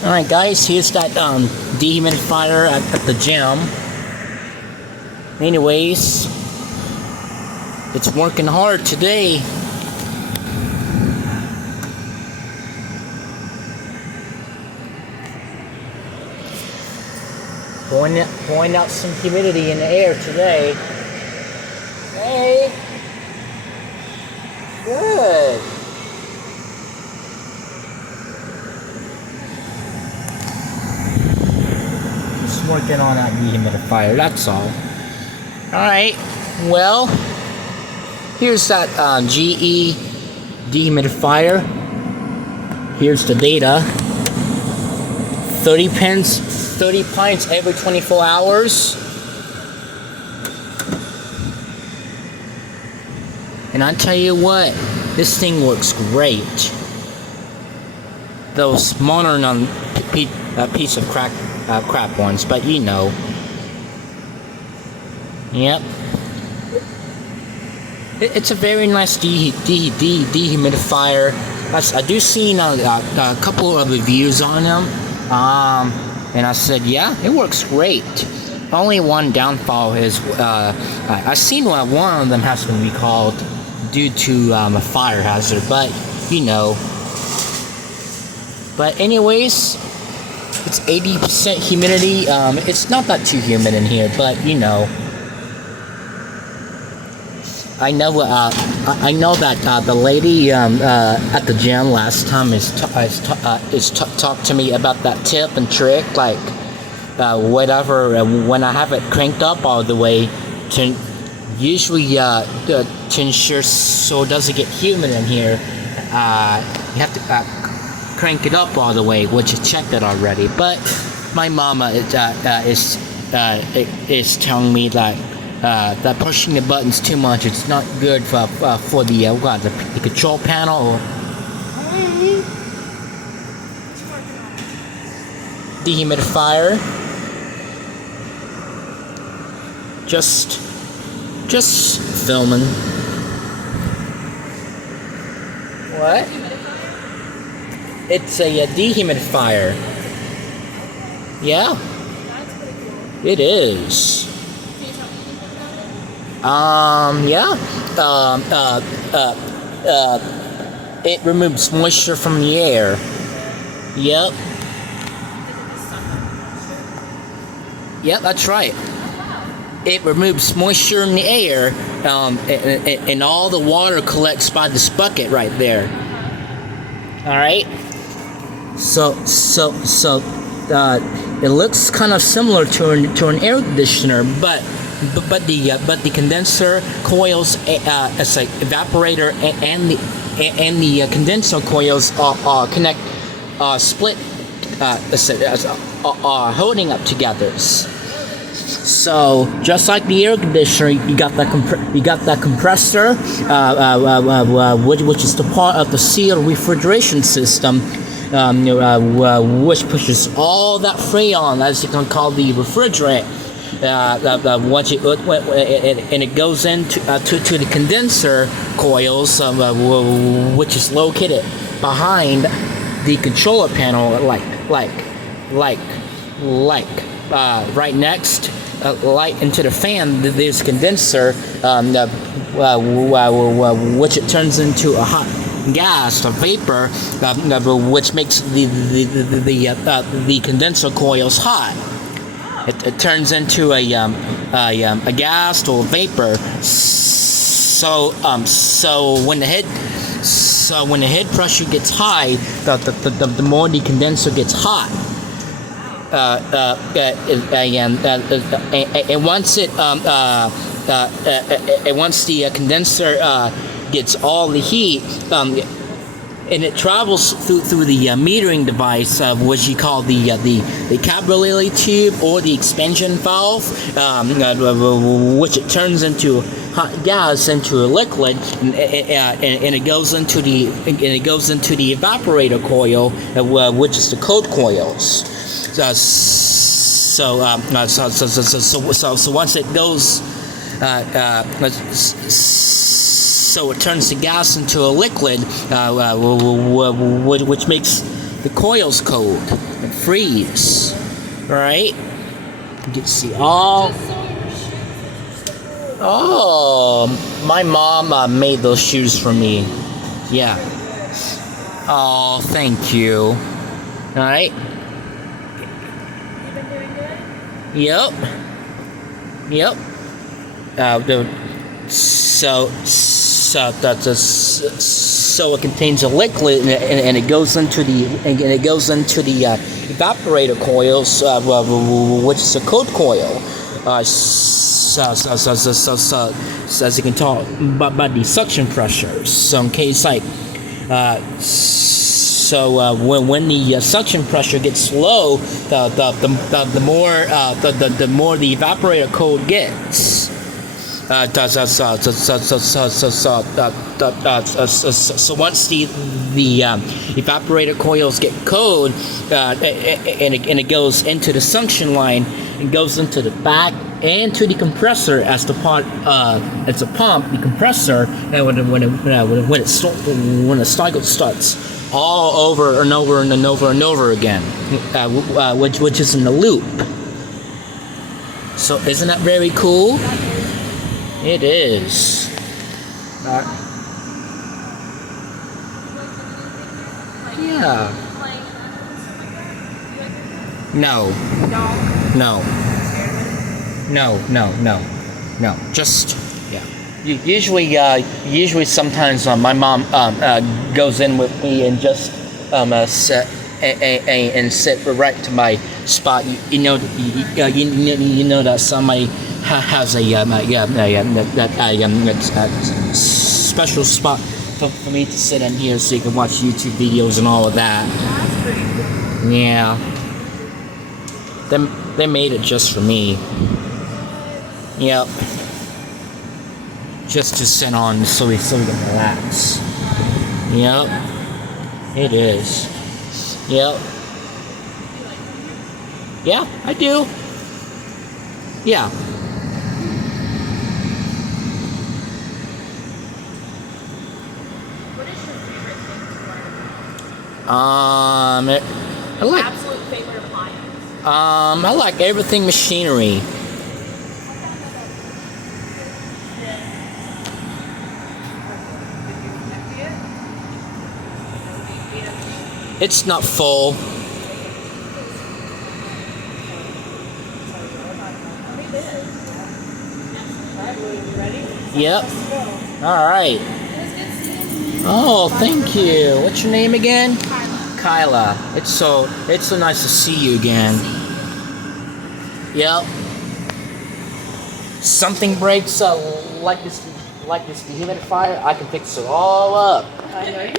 Alright guys, here's that dehumidifier at the gym. Anyways, it's working hard today. Pouring out some humidity in the air today. Hey! Good! Just working on that dehumidifier, that's all. Alright, well, here's that GE dehumidifier. Here's the data. 30 pints every 24 hours. And I tell you what, this thing works great. Those modern piece of crap ones, but you know. Yep. It's a very nice dehumidifier. I do seen a couple of reviews on them. And I said, yeah, it works great. Only one downfall is I seen one of them has been recalled due to a fire hazard, but you know. But anyways, it's 80% humidity. It's not that too humid in here, but you know. I know that the lady at the gym last time talked to me about that tip and trick, like whatever. When I have it cranked up all the way, to usually to ensure so it doesn't get humid in here, you have to crank it up all the way, which I checked it already. But my mama is telling me that pushing the buttons too much, it's not good for the control panel. Dehumidifier. Just filming. What? It's a dehumidifier. Yeah. It is. Yeah. It removes moisture from the air. Yep. Yep, that's right. It removes moisture in the air, and all the water collects by this bucket right there. All right. So, it looks kind of similar to an air conditioner, but the condenser coils, it's like evaporator and the condenser coils connect, split, holding up together. So just like the air conditioner, you got that compressor, which is the part of the sealed refrigeration system, which pushes all that freon, as you can call the refrigerant. And it goes into to the condenser coils, which is located behind the controller panel, right next, light into the fan. There's a condenser, which it turns into a hot gas, a vapor, which makes the condenser coils hot. It turns into a gas or vapor. So when the head pressure gets high, the more the condenser gets hot. And once the condenser gets all the heat, and it travels through the metering device, which you call the capillary tube or the expansion valve, which it turns into hot gas into a liquid, and it goes into the evaporator coil, which is the cold coils. So once it goes, so it turns the gas into a liquid, which makes the coil's cold. It freeze. Right? You can see all. Oh, my mom made those shoes for me. Yeah. Oh, thank you. All right. Yep. Yep. So it contains a liquid, and it goes into the evaporator coils, which is a cold coil. So as you can tell by the suction pressure. So in case like when the suction pressure gets low, the more the evaporator cold gets. So once the evaporator coils get cold, and it goes into the suction line, it goes into the back and to the compressor as the part it's a pump, the compressor, and when the cycle starts all over and over and over and over again, which is in the loop. So isn't that very cool? It is. Yeah. No. No. Just yeah. Usually sometimes my mom goes in with me and just sit right to my spot. You know that somebody has a special spot for me to sit in here so you can watch YouTube videos and all of that. Yeah. They made it just for me. Yep. Just to sit on so we can relax. Yep. It is. Yep. Yeah, I do. Yeah. I like absolute favorite appliance. I like everything machinery. It's not full. Yep. All right. Oh, thank you. What's your name again? Kyla. It's so nice to see you again. Yep. Something breaks like this dehumidifier, I can fix it all up. I know you